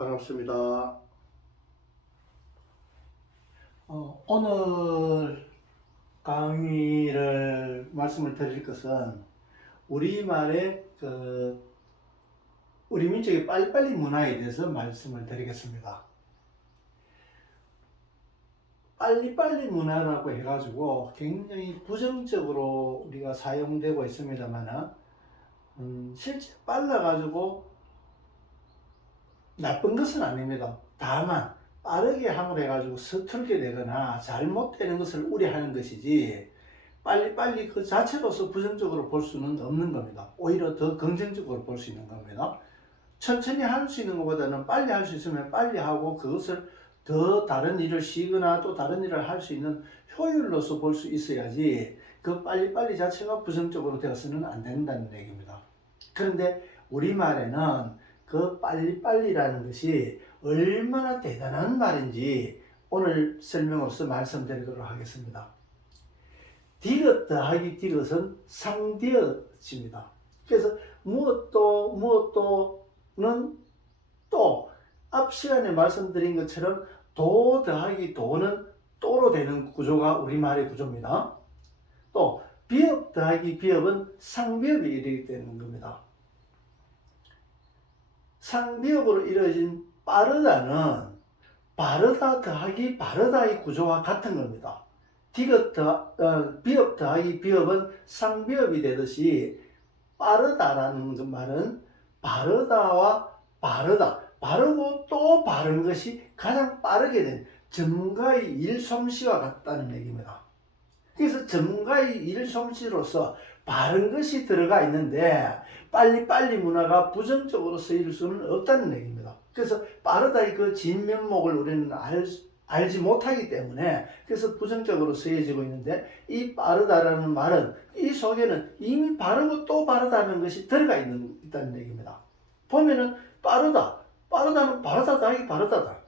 반갑습니다. 어, 오늘 강의를 말씀을 드릴 것은 우리말의 그 우리 민족의 빨리빨리 문화에 대해서 말씀을 드리겠습니다. 빨리빨리 문화라고 해가지고 굉장히 부정적으로 우리가 사용되고 있습니다만 음, 실제 빨라가지고 나쁜 것은 아닙니다. 다만 빠르게 함을 해가지고 서툴게 되거나 잘못되는 것을 우려하는 것이지 빨리빨리 그 자체로서 부정적으로 볼 수는 없는 겁니다. 오히려 더 긍정적으로 볼 수 있는 겁니다. 천천히 할 수 있는 것보다는 빨리 할 수 있으면 빨리 하고 그것을 더 다른 일을 쉬거나 또 다른 일을 할 수 있는 효율로서 볼 수 있어야지 그 빨리빨리 자체가 부정적으로 되어서는 안 된다는 얘기입니다. 그런데 우리말에는 그 빨리빨리라는 것이 얼마나 대단한 말인지 오늘 설명으로서 말씀드리도록 하겠습니다. 디귿 더하기 디귿은 상디귿입니다. 그래서 무엇도 무엇도는 또 앞 시간에 말씀드린 것처럼 도 더하기 도는 또로 되는 구조가 우리말의 구조입니다. 또 비읍 더하기 비읍은 상비읍이 이르게 되는 겁니다. 상비읍으로 이루어진 빠르다는 빠르다 더하기 바르다의 구조와 같은 겁니다. 디귿 더, 어, 비읍 더하기 비읍은 상비읍이 되듯이 빠르다라는 그 말은 바르다와 바르다, 바르고 또 바른 것이 가장 빠르게 된 전문가의 일솜씨와 같다는 얘기입니다. 그래서 전문가의 일솜씨로서 바른 것이 들어가 있는데 빨리빨리 문화가 부정적으로 쓰일 수는 없다는 얘기입니다. 그래서 빠르다의 그 진면목을 우리는 알, 알지 못하기 때문에 그래서 부정적으로 쓰여지고 있는데 이 빠르다라는 말은 이 속에는 이미 바르고 또 바르다는 것이 들어가 있는, 있다는 얘기입니다. 보면은 빠르다, 빠르다는 바르다다 하기 바르다다.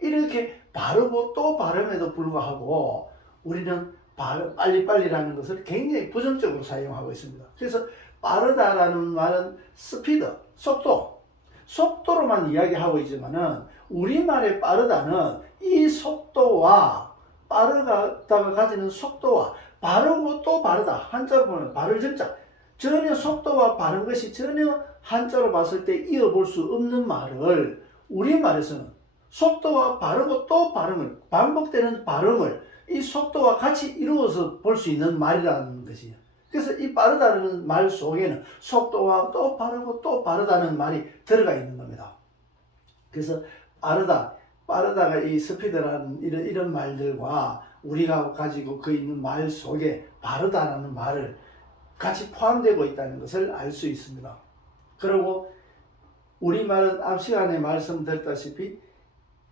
이렇게 바르고 또 바름에도 불구하고 우리는 빨리빨리라는 것을 굉장히 부정적으로 사용하고 있습니다. 그래서 빠르다라는 말은 스피드, 속도, 속도로만 이야기하고 있지만은 우리말의 빠르다는 이 속도와 빠르다가 가지는 속도와 바르고 또 바르다. 한자로 보면 바를 정자. 전혀 속도와 바른 것이 전혀 한자로 봤을 때 이어볼 수 없는 말을 우리말에서는 속도와 바르고 또 발음을 반복되는 발음을 이 속도와 같이 이루어서 볼 수 있는 말이라는 것이에요. 그래서 이 빠르다는 말 속에는 속도와 또 바르고 또 바르다는 말이 들어가 있는 겁니다. 그래서 빠르다, 빠르다가 이 스피드라는 이런, 이런 말들과 우리가 가지고 그 있는 말 속에 바르다라는 말을 같이 포함되고 있다는 것을 알 수 있습니다. 그리고 우리말은 앞 시간에 말씀드렸다시피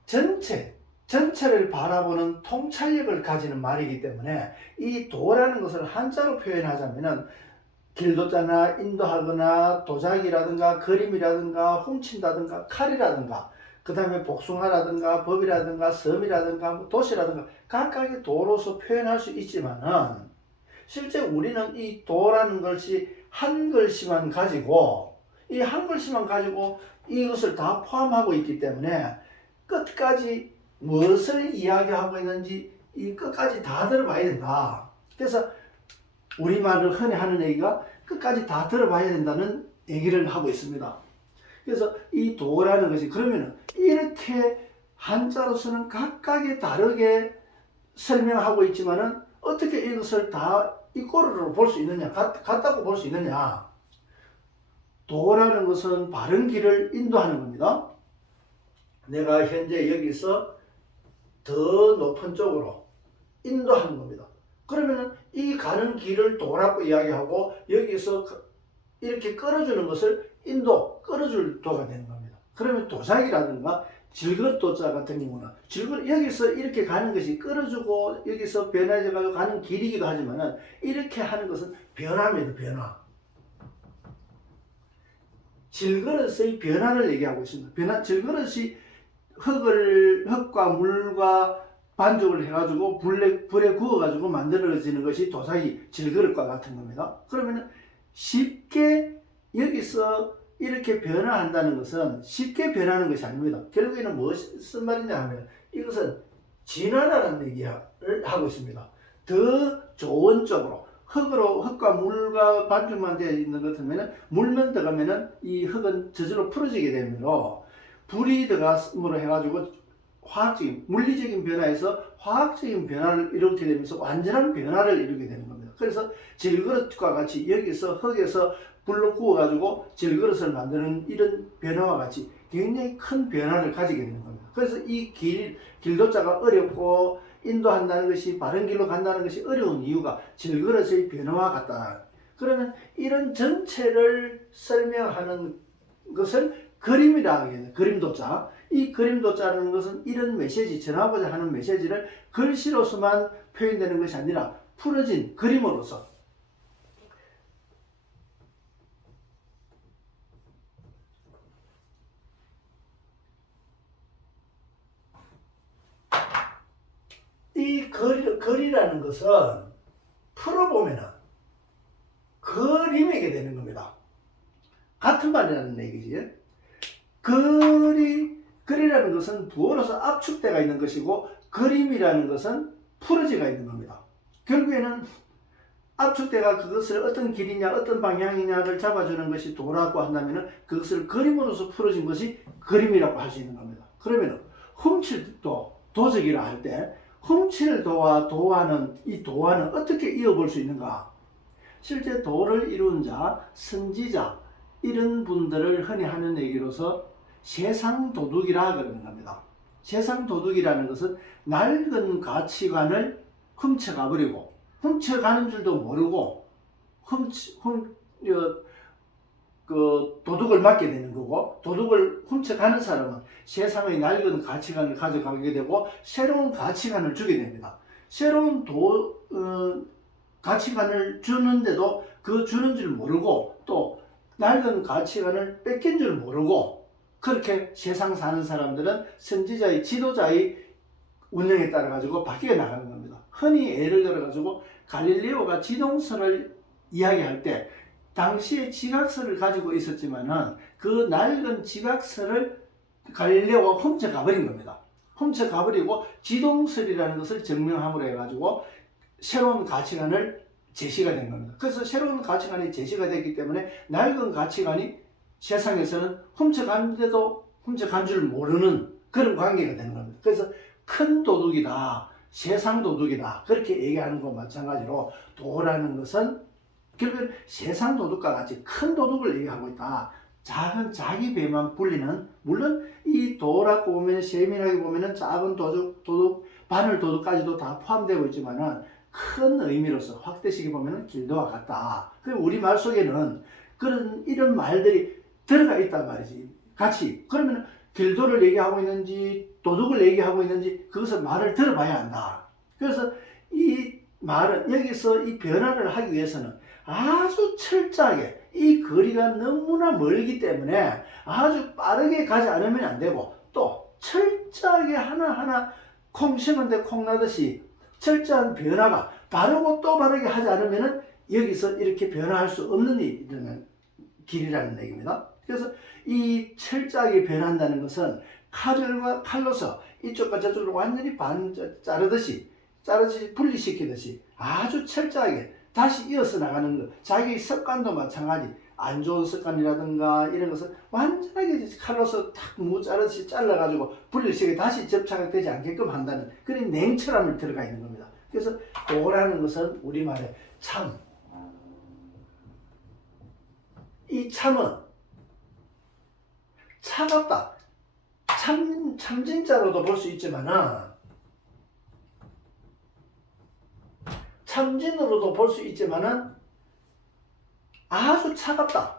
전체, 전체를 바라보는 통찰력을 가지는 말이기 때문에 이 도라는 것을 한자로 표현하자면은 길도자나 인도하거나 도자기라든가 그림이라든가 훔친다든가 칼이라든가 그 다음에 복숭아라든가 법이라든가 섬이라든가 뭐 도시라든가 각각의 도로서 표현할 수 있지만은 실제 우리는 이 도라는 것이 한 글씨만 가지고 이 한 글씨만 가지고 이것을 다 포함하고 있기 때문에 끝까지 무엇을 이야기하고 있는지 이 끝까지 다 들어봐야 된다. 그래서 우리말을 흔히 하는 얘기가 끝까지 다 들어봐야 된다는 얘기를 하고 있습니다. 그래서 이 도라는 것이 그러면은 이렇게 한자로서는 각각의 다르게 설명하고 있지만은 어떻게 이것을 다 이꼬르로 볼 수 있느냐, 같, 같다고 볼 수 있느냐. 도라는 것은 바른 길을 인도하는 겁니다. 내가 현재 여기서 더 높은 쪽으로 인도하는 겁니다. 그러면은 이 가는 길을 도라고 이야기하고 여기서 이렇게 끌어주는 것을 인도, 끌어줄 도가 되는 겁니다. 그러면 도자기라든가 질것 도자 같은 경우는 질것 여기서 이렇게 가는 것이 끌어주고 여기서 변해져 가지고 가는 길이기도 하지만은 이렇게 하는 것은 변화입니다. 변화. 질그릇의 변화를 얘기하고 있습니다. 변화, 질그릇이 흙을, 흙과 물과 반죽을 해가지고 불에, 불에 구워가지고 만들어지는 것이 도자기 질그릇과 같은 겁니다. 그러면 쉽게 여기서 이렇게 변화한다는 것은 쉽게 변하는 것이 아닙니다. 결국에는 무슨 말이냐 하면 이것은 진화라는 얘기를 하고 있습니다. 더 좋은 쪽으로 흙으로 흙과 물과 반죽만 되어 있는 것 같으면 물만 들어가면은 이 흙은 저절로 풀어지게 되므로 불이 들어감으로 해가지고 화학적인 물리적인 변화에서 화학적인 변화를 이루게 되면서 완전한 변화를 이루게 되는 겁니다. 그래서 질그릇과 같이 여기서 흙에서 불로 구워가지고 질그릇을 만드는 이런 변화와 같이 굉장히 큰 변화를 가지게 되는 겁니다. 그래서 이 길, 길도자가 어렵고 인도한다는 것이 바른 길로 간다는 것이 어려운 이유가 질그릇의 변화와 같다. 그러면 이런 전체를 설명하는 것을 그림이라 하겠네. 그림 도자. 이 그림 도자라는 것은 이런 메시지, 전하고자 하는 메시지를 글씨로서만 표현되는 것이 아니라 풀어진 그림으로서 이 글, 글이라는 것은 풀어보면은 그림이게 되는 겁니다. 같은 말이라는 얘기지. 글이, 글이라는 것은 부어로서 압축대가 있는 것이고, 그림이라는 것은 풀어지가 있는 겁니다. 결국에는 압축대가 그것을 어떤 길이냐, 어떤 방향이냐를 잡아주는 것이 도라고 한다면 그것을 그림으로서 풀어진 것이 그림이라고 할 수 있는 겁니다. 그러면 훔칠도 도적이라 할 때, 훔칠 도와 도화는, 이 도화는 어떻게 이어볼 수 있는가? 실제 도를 이룬 자, 선지자, 이런 분들을 흔히 하는 얘기로서 세상 도둑이라 그러는 겁니다. 세상 도둑이라는 것은 낡은 가치관을 훔쳐가 버리고 훔쳐가는 줄도 모르고 훔치, 훔, 어, 그 도둑을 맞게 되는 거고 도둑을 훔쳐가는 사람은 세상의 낡은 가치관을 가져가게 되고 새로운 가치관을 주게 됩니다. 새로운 도, 어, 가치관을 주는데도 그 주는 줄 모르고 또 낡은 가치관을 뺏긴 줄 모르고 그렇게 세상 사는 사람들은 선지자의 지도자의 운영에 따라 가지고 바뀌어 나가는 겁니다. 흔히 예를 들어 가지고 갈릴레오가 지동설을 이야기할 때 당시에 지각설을 가지고 있었지만은 그 낡은 지각설을 갈릴레오가 훔쳐가 버린 겁니다. 훔쳐가 버리고 지동설이라는 것을 증명함으로 해가지고 새로운 가치관을 제시가 된 겁니다. 그래서 새로운 가치관이 제시가 됐기 때문에 낡은 가치관이 세상에서는 훔쳐갔는데도 훔쳐간 줄 모르는 그런 관계가 되는 겁니다. 그래서 큰 도둑이다, 세상 도둑이다 그렇게 얘기하는 것과 마찬가지로 도라는 것은 결국은 세상 도둑과 같이 큰 도둑을 얘기하고 있다. 작은 자기 배만 불리는 물론 이 도라고 보면 세밀하게 보면은 작은 도둑, 도둑, 바늘 도둑까지도 다 포함되고 있지만은 큰 의미로서 확대식에 보면은 길도와 같다. 그 우리 말 속에는 그런 이런 말들이 들어가 있단 말이지. 같이. 그러면 길도를 얘기하고 있는지 도둑을 얘기하고 있는지 그것을 말을 들어봐야 한다. 그래서 이 말은 여기서 이 변화를 하기 위해서는 아주 철저하게 이 거리가 너무나 멀기 때문에 아주 빠르게 가지 않으면 안 되고 또 철저하게 하나하나 콩 심은데 콩 나듯이 철저한 변화가 바르고 또 바르게 하지 않으면 여기서 이렇게 변화할 수 없는 길이라는 얘기입니다. 그래서 이 철저하게 변한다는 것은 칼과 칼로서 이쪽과 저쪽으로 완전히 반 자르듯이 자르듯이 분리시키듯이 아주 철저하게 다시 이어서 나가는 것. 자기 습관도 마찬가지. 안 좋은 습관이라든가 이런 것은 완전하게 칼로서 탁무 자르듯이 잘라가지고 분리시켜 다시 접착이 되지 않게끔 한다는 그런 냉철함을 들어가 있는 겁니다. 그래서 도라는 것은 우리말에 참. 이 참은 차갑다. 참, 참진짜로도 볼 수 있지만은 참진으로도 볼 수 있지만은 아주 차갑다.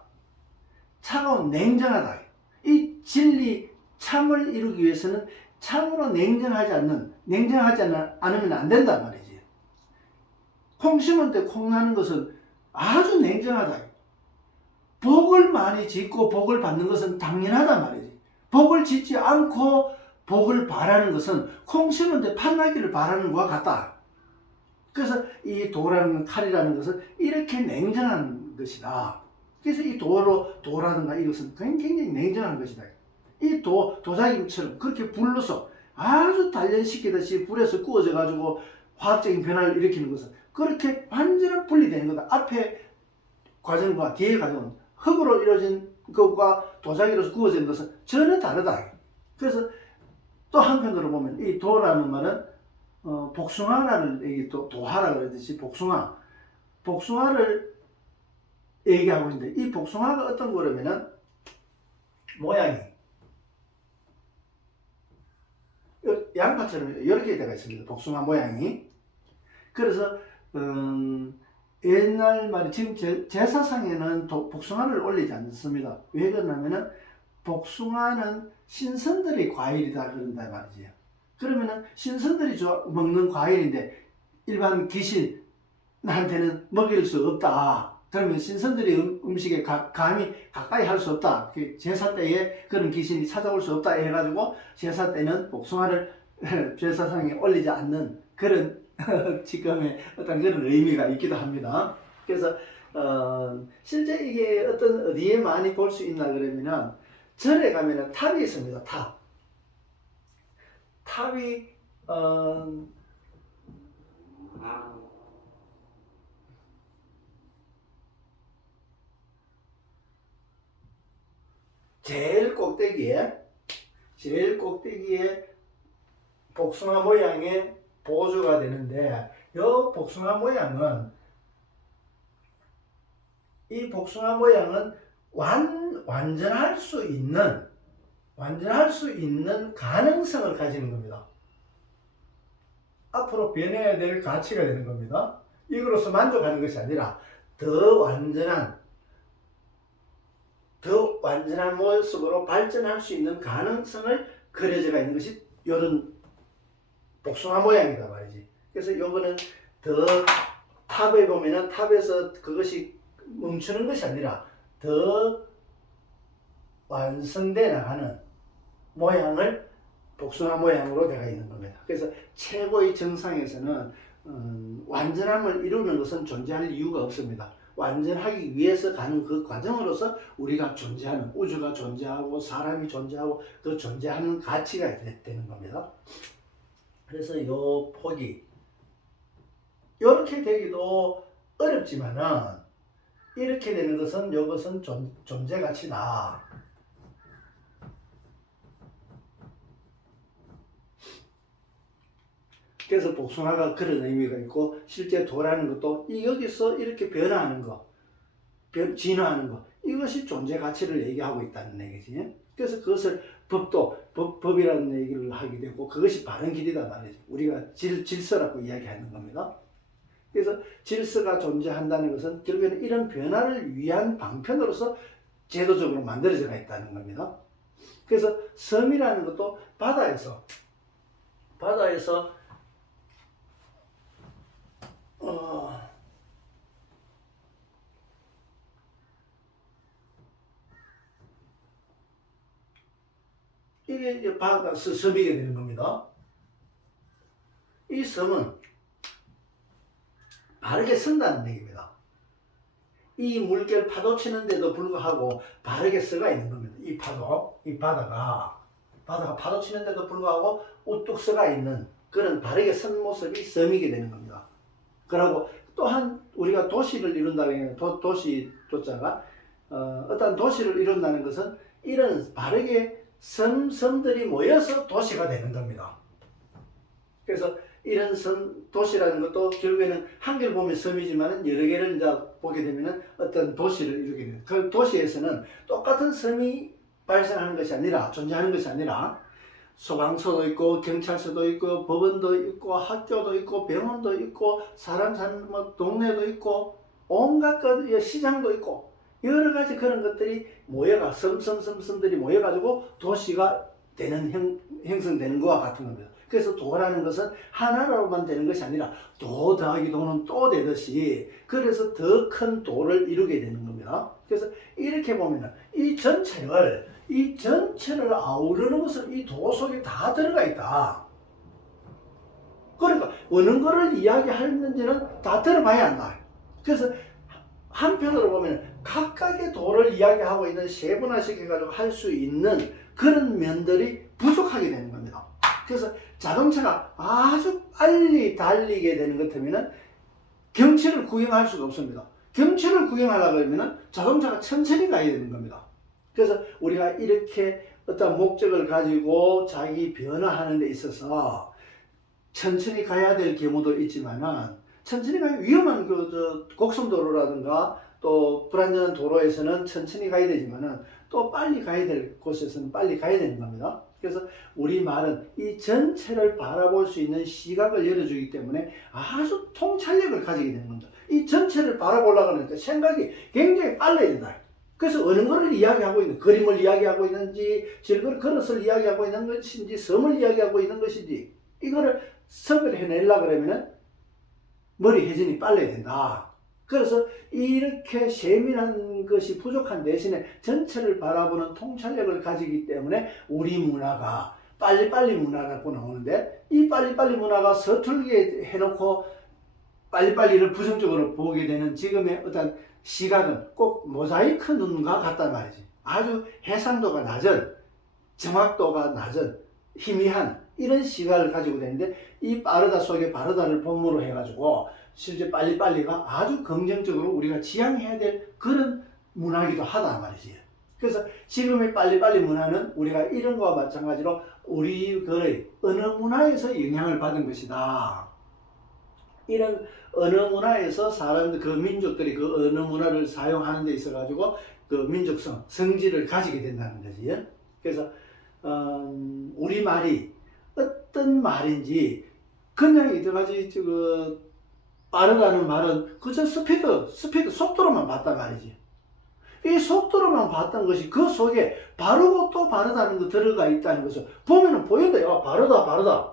차가운 냉정하다. 이 진리 참을 이루기 위해서는 참으로 냉정하지 않는 냉정하지 않- 않으면 안 된단 말이지. 콩 심을 때콩 나는 것은 아주 냉정하다. 복을 많이 짓고 복을 받는 것은 당연하단 말이지. 복을 짓지 않고 복을 바라는 것은 콩때 판나기를 바라는 것과 같다. 그래서 이 도라는 칼이라는 것은 이렇게 냉정한 것이다. 그래서 이 도로 도라든가 이것은 굉장히 냉정한 것이다. 이 도, 도자기처럼 그렇게 불러서 아주 단련시키듯이 불에서 구워져 가지고 화학적인 변화를 일으키는 것은 그렇게 완전한 분리되는 거다. 앞에 과정과 뒤에 과정은 흙으로 이루어진 것과 도자기로서 구워진 것은 전혀 다르다. 그래서 또 한편으로 보면 이 도라는 말은 어, 복숭아라는 얘기 또 도하라 그러듯이 복숭아 복숭아를 얘기하고 있는데 이 복숭아가 어떤 거냐면은 모양이 요- 양파처럼 이렇게 되어 있습니다. 복숭아 모양이 그래서 음, 옛날 말이 지금 제, 제사상에는 도- 복숭아를 올리지 않습니다. 왜 그러냐면은 복숭아는 신선들의 과일이다 그런다 말이지요. 그러면은 신선들이 좋아- 먹는 과일인데 일반 귀신한테는 먹일 수 없다. 그러면 신선들의 음, 음식에 가, 감히 가까이 할 수 없다. 그 제사 때에 그런 귀신이 찾아올 수 없다 해가지고 제사 때는 복숭아를 제사상에 올리지 않는 그런 지금의 어떤 그런 의미가 있기도 합니다. 그래서 어, 실제 이게 어떤 어디에 많이 볼 수 있나 그러면은 절에 가면은 탑이 있습니다. 탑. 탑이 어, 제일 꼭대기에 제일 꼭대기에 복숭아 모양의 보조가 되는데 이 복숭아 모양은 이 복숭아 모양은 완, 완전할 수 있는 완전할 수 있는 가능성을 가지는 겁니다. 앞으로 변해야 될 가치가 되는 겁니다. 이거로서 만족하는 것이 아니라 더 완전한 더 완전한 모습으로 발전할 수 있는 가능성을 그려져가 있는 것이 이런 복숭아 모양이다 말이지. 그래서 요거는 더 탑에 보면은 탑에서 그것이 멈추는 것이 아니라 더 완성돼 나가는 모양을 복숭아 모양으로 되어 있는 겁니다. 그래서 최고의 정상에서는 음, 완전함을 이루는 것은 존재할 이유가 없습니다. 완전하기 위해서 가는 그 과정으로서 우리가 존재하는 우주가 존재하고 사람이 존재하고 그 존재하는 가치가 되- 되는 겁니다. 그래서 요 폭이 이렇게 되기도 어렵지만은 이렇게 되는 것은 이것은 존, 존재 가치다. 그래서 복숭아가 그런 의미가 있고 실제 도라는 것도 이 여기서 이렇게 변화하는 거, 변, 진화하는 거 이것이 존재 가치를 얘기하고 있다는 얘기지. 그래서 그것을 법도 법, 법이라는 얘기를 하게 되고 그것이 바른 길이다 말이죠. 우리가 질, 질서라고 이야기하는 겁니다. 그래서 질서가 존재한다는 것은 결국에는 이런 변화를 위한 방편으로서 제도적으로 만들어져 있다는 겁니다. 그래서 섬이라는 것도 바다에서 바다에서 어, 이게 이제 스- 섬이게 되는 겁니다. 이 섬은 바르게 선다는 얘기입니다. 이 물결 파도 치는데도 불구하고 바르게 서가 있는 겁니다. 이 파도, 이 바다가 바다가 파도 치는데도 불구하고 우뚝 서가 있는 그런 바르게 선 모습이 섬이게 되는 겁니다. 그리고 또한 우리가 도시를 이룬다는 도, 도시 도자가 어, 어떤 도시를 이룬다는 것은 이런 바르게 섬, 섬들이 모여서 도시가 되는 겁니다. 그래서 이런 섬, 도시라는 것도 결국에는 한결 보면 섬이지만 여러 개를 이제 보게 되면은 어떤 도시를 이루게 돼요. 그 도시에서는 똑같은 섬이 발생하는 것이 아니라, 존재하는 것이 아니라, 소방서도 있고, 경찰서도 있고, 법원도 있고, 학교도 있고, 병원도 있고, 사람 사는 뭐 동네도 있고, 온갖 것, 예, 시장도 있고, 여러 가지 그런 것들이 모여가, 섬섬섬섬들이 모여가지고 도시가 되는 형, 형성되는 것과 같은 겁니다. 그래서 도라는 것은 하나로만 되는 것이 아니라 도 더하기 도는 또 되듯이 그래서 더 큰 도를 이루게 되는 겁니다. 그래서 이렇게 보면은 이 전체를 이 전체를 아우르는 것은 이 도 속에 다 들어가 있다. 그러니까 어느 거를 이야기하는지는 다 들어봐야 한다. 그래서 한편으로 보면 각각의 도를 이야기하고 있는 세분화시켜 가지고 할 수 있는 그런 면들이 부족하게 되는 겁니다. 그래서 자동차가 아주 빨리 달리게 되는 것 같으면은 경치를 구경할 수가 없습니다. 경치를 구경하려고 그러면은 자동차가 천천히 가야 되는 겁니다. 그래서 우리가 이렇게 어떤 목적을 가지고 자기 변화하는 데 있어서 천천히 가야 될 경우도 있지만은 천천히 가야 위험한 그저 곡선도로라든가 또 불안전한 도로에서는 천천히 가야 되지만은 또 빨리 가야 될 곳에서는 빨리 가야 되는 겁니다. 그래서 우리 말은 이 전체를 바라볼 수 있는 시각을 열어주기 때문에 아주 통찰력을 가지게 되는 겁니다. 이 전체를 바라보려고 하니까 생각이 굉장히 빨라야 된다. 그래서 어느 것을 이야기하고 있는, 그림을 이야기하고 있는지, 질걸 그릇을 이야기하고 있는 것인지, 섬을 이야기하고 있는 것인지, 이거를 섭을 해내려고 그러면은 머리 회전이 빨라야 된다. 그래서 이렇게 세밀한 것이 부족한 대신에 전체를 바라보는 통찰력을 가지기 때문에 우리 문화가 빨리빨리 문화라고 나오는데 이 빨리빨리 문화가 서툴게 해놓고 빨리빨리를 부정적으로 보게 되는 지금의 어떤 시각은 꼭 모자이크 눈과 같단 말이지. 아주 해상도가 낮은, 정확도가 낮은, 희미한 이런 시각을 가지고 되는데 이 빠르다 속에 바르다를 본무로 해가지고 실제 빨리빨리가 아주 긍정적으로 우리가 지향해야 될 그런 문화이기도 하단 말이지. 그래서 지금의 빨리빨리 문화는 우리가 이런 거와 마찬가지로 우리 그 어느 문화에서 영향을 받은 것이다. 이런 어느 문화에서 사람들 그 민족들이 그 어느 문화를 사용하는 데 있어 가지고 그 민족성 성질을 가지게 된다는 거지. 그래서 어, 우리 말이 어떤 말인지 그냥 여러 가지 그 빠르다는 말은 그저 스피드 스피드 속도로만 봤단 말이지. 이 속도로만 봤던 것이 그 속에 바르고 또 바르다는 거 들어가 있다는 것을 보면은 보인다. 야, 바르다, 바르다.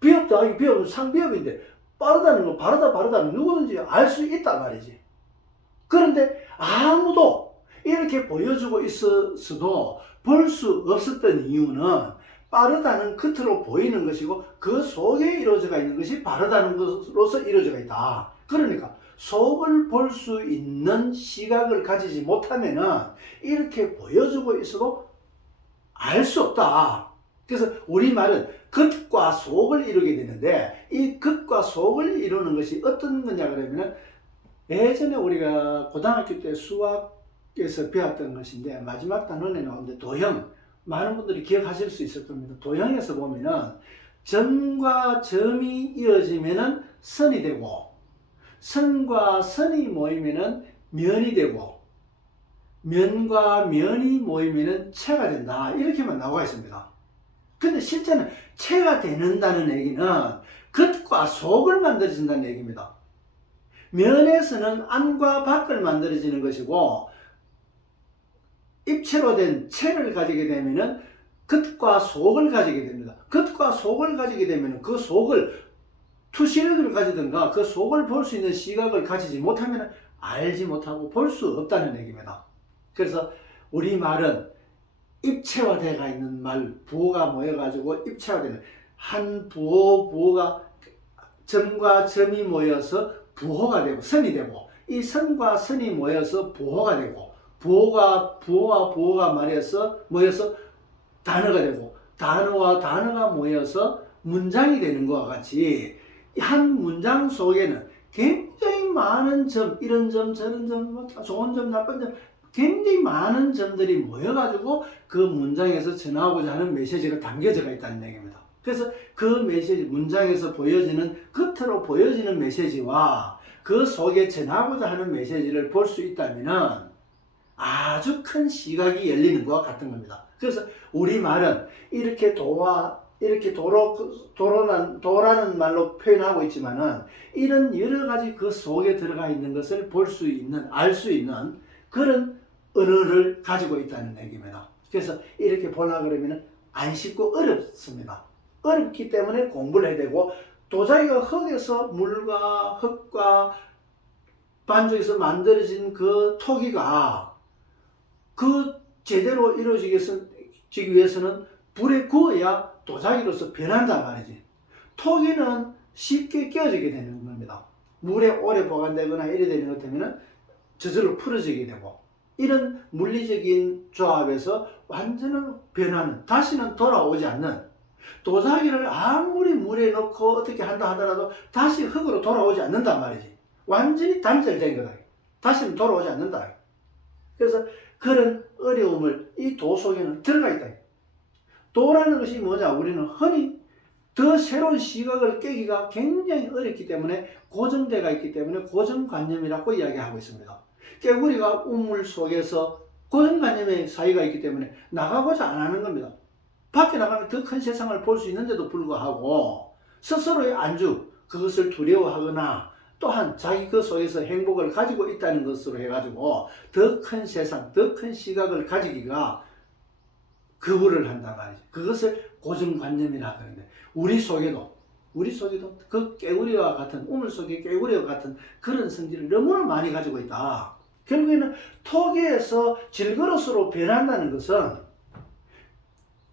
비협다, 이 비협은 상비협인데 빠르다는 거, 바르다, 바르다는 누구든지 알 수 있단 말이지. 그런데 아무도 이렇게 보여주고 있었어도 볼 수 없었던 이유는 빠르다는 겉으로 보이는 것이고 그 속에 이루어져가 있는 것이 바르다는 것으로서 이루어져가 있다. 그러니까 속을 볼 수 있는 시각을 가지지 못하면은 이렇게 보여주고 있어도 알 수 없다. 그래서 우리 말은 겉과 속을 이루게 되는데 이 겉과 속을 이루는 것이 어떤 거냐 그러면은 예전에 우리가 고등학교 때 수학에서 배웠던 것인데 마지막 단원에 나오는데 도형 많은 분들이 기억하실 수 있을 겁니다. 도형에서 보면은 점과 점이 이어지면은 선이 되고 선과 선이 모이면은 면이 되고 면과 면이 모이면은 체가 된다. 이렇게만 나와 있습니다. 근데 실제는 체가 되는다는 얘기는 겉과 속을 만들어진다는 얘기입니다. 면에서는 안과 밖을 만들어지는 것이고 입체로 된 체를 가지게 되면은 겉과 속을 가지게 됩니다. 겉과 속을 가지게 되면은 그 속을 투시력을 가지든가 그 속을 볼 수 있는 시각을 가지지 못하면 알지 못하고 볼 수 없다는 얘기입니다. 그래서 우리 말은 입체화되어 있는 말, 부호가 모여가지고 입체화되는 한 부호, 부호가 점과 점이 모여서 부호가 되고 선이 되고 이 선과 선이 모여서 부호가 되고 부호가 부호와 부호가 말해서 모여서 단어가 되고 단어와 단어가 모여서 문장이 되는 것과 같이 한 문장 속에는 굉장히 많은 점, 이런 점, 저런 점, 뭐 좋은 점, 나쁜 점, 굉장히 많은 점들이 모여가지고 그 문장에서 전하고자 하는 메시지가 담겨져 있다는 얘기입니다. 그래서 그 메시지, 문장에서 보여지는, 겉으로 보여지는 메시지와 그 속에 전하고자 하는 메시지를 볼 수 있다면 아주 큰 시각이 열리는 것과 같은 겁니다. 그래서 우리 말은 이렇게 도와 이렇게 도로 도로는 도라는 말로 표현하고 있지만은 이런 여러 가지 그 속에 들어가 있는 것을 볼 수 있는 알 수 있는 그런 언어를 가지고 있다는 얘기입니다. 그래서 이렇게 보려고 그러면 안 쉽고 어렵습니다. 어렵기 때문에 공부를 해야 되고 도자기가 흙에서 물과 흙과 반죽에서 만들어진 그 토기가 그 제대로 이루어지기 위해서는 불에 구워야 도자기로서 변한단 말이지. 토기는 쉽게 깨어지게 되는 겁니다. 물에 오래 보관되거나 이래 되는 것 때문에 저절로 풀어지게 되고 이런 물리적인 조합에서 완전한 변화는 다시는 돌아오지 않는 도자기를 아무리 물에 넣고 어떻게 한다 하더라도 다시 흙으로 돌아오지 않는단 말이지. 완전히 단절된 거다. 다시는 돌아오지 않는다. 그래서 그런 어려움을 이 도 속에는 들어가 있다. 도라는 것이 뭐냐? 우리는 흔히 더 새로운 시각을 깨기가 굉장히 어렵기 때문에 고정대가 있기 때문에 고정관념이라고 이야기하고 있습니다. 깨구리가 우물 속에서 고정관념의 사이가 있기 때문에 나가고자 안 하는 겁니다. 밖에 나가면 더 큰 세상을 볼 수 있는데도 불구하고 스스로의 안주, 그것을 두려워하거나 또한 자기 그 속에서 행복을 가지고 있다는 것으로 해가지고 더 큰 세상, 더 큰 시각을 가지기가 거부를 한단 말이죠. 그것을 고정관념이라 그러는데 우리 속에도 우리 속에도 그 깨구리와 같은 우물 속의 깨구리와 같은 그런 성질을 너무나 많이 가지고 있다. 결국에는 토기에서 질그릇으로 변한다는 것은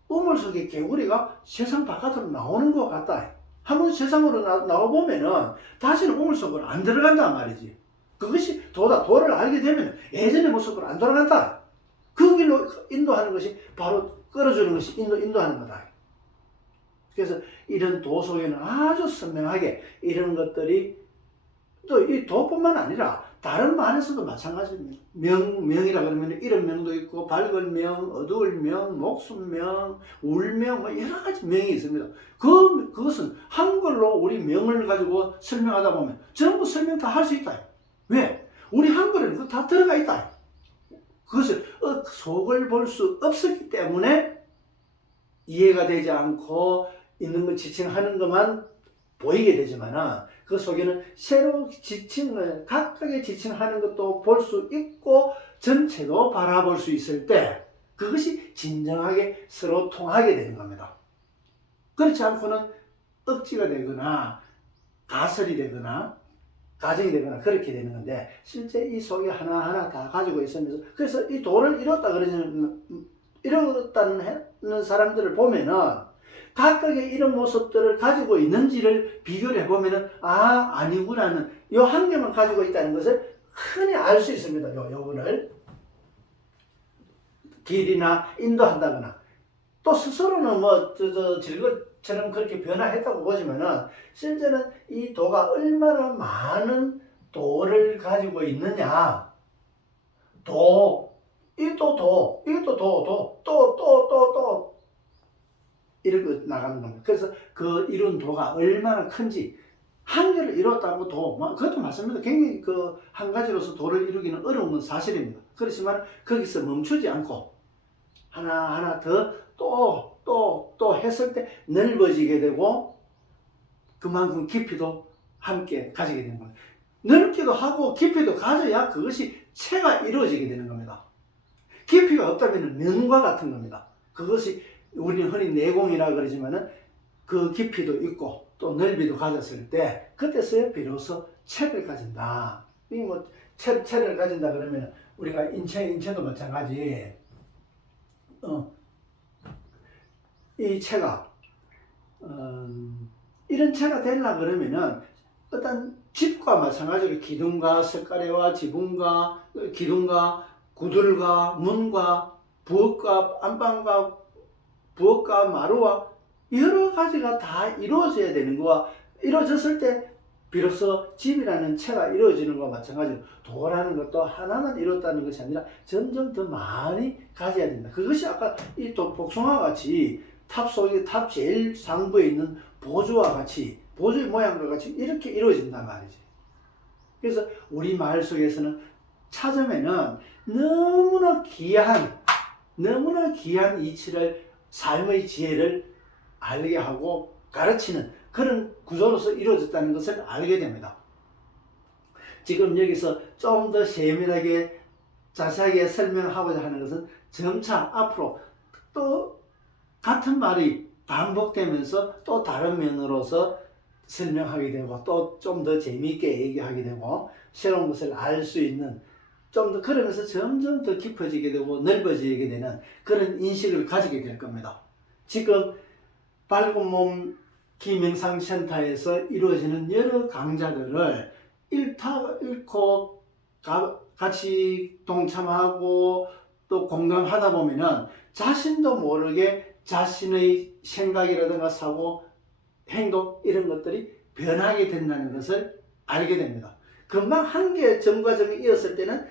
우물 속의 개구리가 세상 바깥으로 나오는 것 같다. 한번 세상으로 나, 나와 보면은 다시는 우물 속으로 안 들어간단 말이지. 그것이 도다. 도를 알게 되면 예전의 모습으로 안 돌아간다. 그 길로 인도하는 것이 바로 끌어주는 것이 인도, 인도하는 거다. 그래서 이런 도 속에는 아주 선명하게 이런 것들이 또 이 도뿐만 아니라 다른 말에서도 마찬가지입니다. 명, 명이라 그러면 이런 명도 있고 밝은 명, 어두울 명, 목숨 명, 울 명 뭐 여러 가지 명이 있습니다. 그, 그것은 한글로 우리 명을 가지고 설명하다 보면 전부 설명 다 할 수 있다. 왜? 우리 한글에는 그거 다 들어가 있다. 그것을 어, 속을 볼 수 없었기 때문에 이해가 되지 않고 있는 것 지칭하는 것만 보이게 되지만은 그 속에는 새로 지칭을 각각의 지칭하는 것도 볼 수 있고 전체도 바라볼 수 있을 때 그것이 진정하게 서로 통하게 되는 겁니다. 그렇지 않고는 억지가 되거나 가설이 되거나 가정이 되거나 그렇게 되는 건데 실제 이 속에 하나하나 다 가지고 있으면서 그래서 이 도를 이뤘다 그러는 이뤘다는 사람들을 보면은 각각의 이런 모습들을 가지고 있는지를 비교를 해보면은 아 아니구나는 요 한 개만 가지고 있다는 것을 흔히 알 수 있습니다. 요 요거를 길이나 인도한다거나. 또 스스로는 뭐저 질것처럼 그렇게 변화했다고 보지만은 실제는 이 도가 얼마나 많은 도를 가지고 있느냐. 도. 이또 도, 이것도 도, 도, 또, 또, 또, 또, 이렇게 나가는 겁니다. 그래서 그 이룬 도가 얼마나 큰지, 한 개를 이뤘다고 도, 뭐, 그것도 맞습니다. 굉장히 그 한 가지로서 도를 이루기는 어려운 건 사실입니다. 그렇지만 거기서 멈추지 않고, 하나하나 더 또, 또, 또 했을 때 넓어지게 되고, 그만큼 깊이도 함께 가지게 되는 겁니다. 넓기도 하고 깊이도 가져야 그것이 체가 이루어지게 되는 겁니다. 깊이가 없다면 면과 같은 겁니다. 그것이 우리는 흔히 내공이라 그러지만은 그 깊이도 있고 또 넓이도 가졌을 때 그때서야 비로소 체를 가진다. 이뭐 체, 체를 가진다 그러면 우리가 인체 인체도 마찬가지. 어, 이 체가 음, 이런 체가 되려 그러면은 어떤 집과 마찬가지로 기둥과 석가래와 지붕과 기둥과 구들과 문과 부엌과 안방과 부엌과 마루와 여러 가지가 다 이루어져야 되는 거와 이루어졌을 때 비로소 집이라는 채가 이루어지는 것과 마찬가지로 도라는 것도 하나만 이뤘다는 것이 아니라 점점 더 많이 가져야 된다. 그것이 아까 이또 복숭아 같이 탑 속에 탑 제일 상부에 있는 보조와 같이 보조의 모양과 같이 이렇게 이루어진단 말이지. 그래서 우리 말 속에서는 찾으면은 너무나 귀한, 너무나 귀한 이치를, 삶의 지혜를 알게 하고 가르치는 그런 구조로서 이루어졌다는 것을 알게 됩니다. 지금 여기서 좀 더 세밀하게 자세하게 설명하고자 하는 것은 점차 앞으로 또 같은 말이 반복되면서 또 다른 면으로서 설명하게 되고 또 좀 더 재미있게 얘기하게 되고 새로운 것을 알 수 있는 좀 더 그러면서 점점 더 깊어지게 되고 넓어지게 되는 그런 인식을 가지게 될 겁니다. 지금 밝은 몸 기명상 센터에서 이루어지는 여러 강좌들을 읽고 가- 같이 동참하고 또 공감하다 보면은 자신도 모르게 자신의 생각이라든가 사고, 행동 이런 것들이 변하게 된다는 것을 알게 됩니다. 금방 한 개의 점과 점이 이었을 때는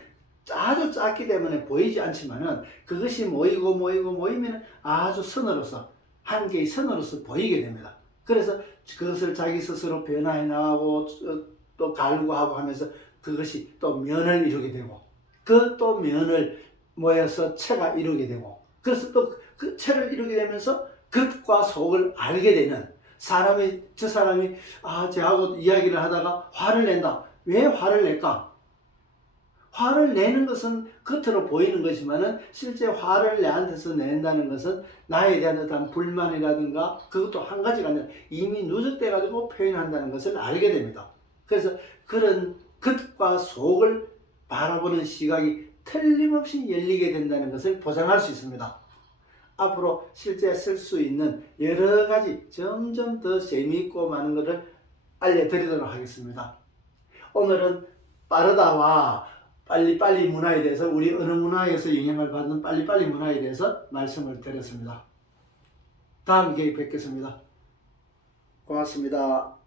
아주 작기 때문에 보이지 않지만은 그것이 모이고 모이고 모이면 아주 선으로서 한 개의 선으로서 보이게 됩니다. 그래서 그것을 자기 스스로 변화해 나가고 어, 또 갈구하고 하면서 그것이 또 면을 이루게 되고 그 또 면을 모여서 체가 이루게 되고 그래서 또 그 체를 이루게 되면서 겉과 속을 알게 되는 사람이 저 사람이 아 저하고 이야기를 하다가 화를 낸다 왜 화를 낼까 화를 내는 것은 겉으로 보이는 것이지만은 실제 화를 내한테서 낸다는 것은 나에 대한 어떤 불만이라든가 그것도 한 가지가 아니라 이미 누적돼 가지고 표현한다는 것을 알게 됩니다. 그래서 그런 겉과 속을 바라보는 시각이 틀림없이 열리게 된다는 것을 보장할 수 있습니다. 앞으로 실제 쓸 수 있는 여러 가지 점점 더 재미있고 많은 것을 알려드리도록 하겠습니다. 오늘은 빠르다와 빨리빨리 문화에 대해서 우리 어느 문화에서 영향을 받는 빨리빨리 문화에 대해서 말씀을 드렸습니다. 다음 기회에 뵙겠습니다. 고맙습니다.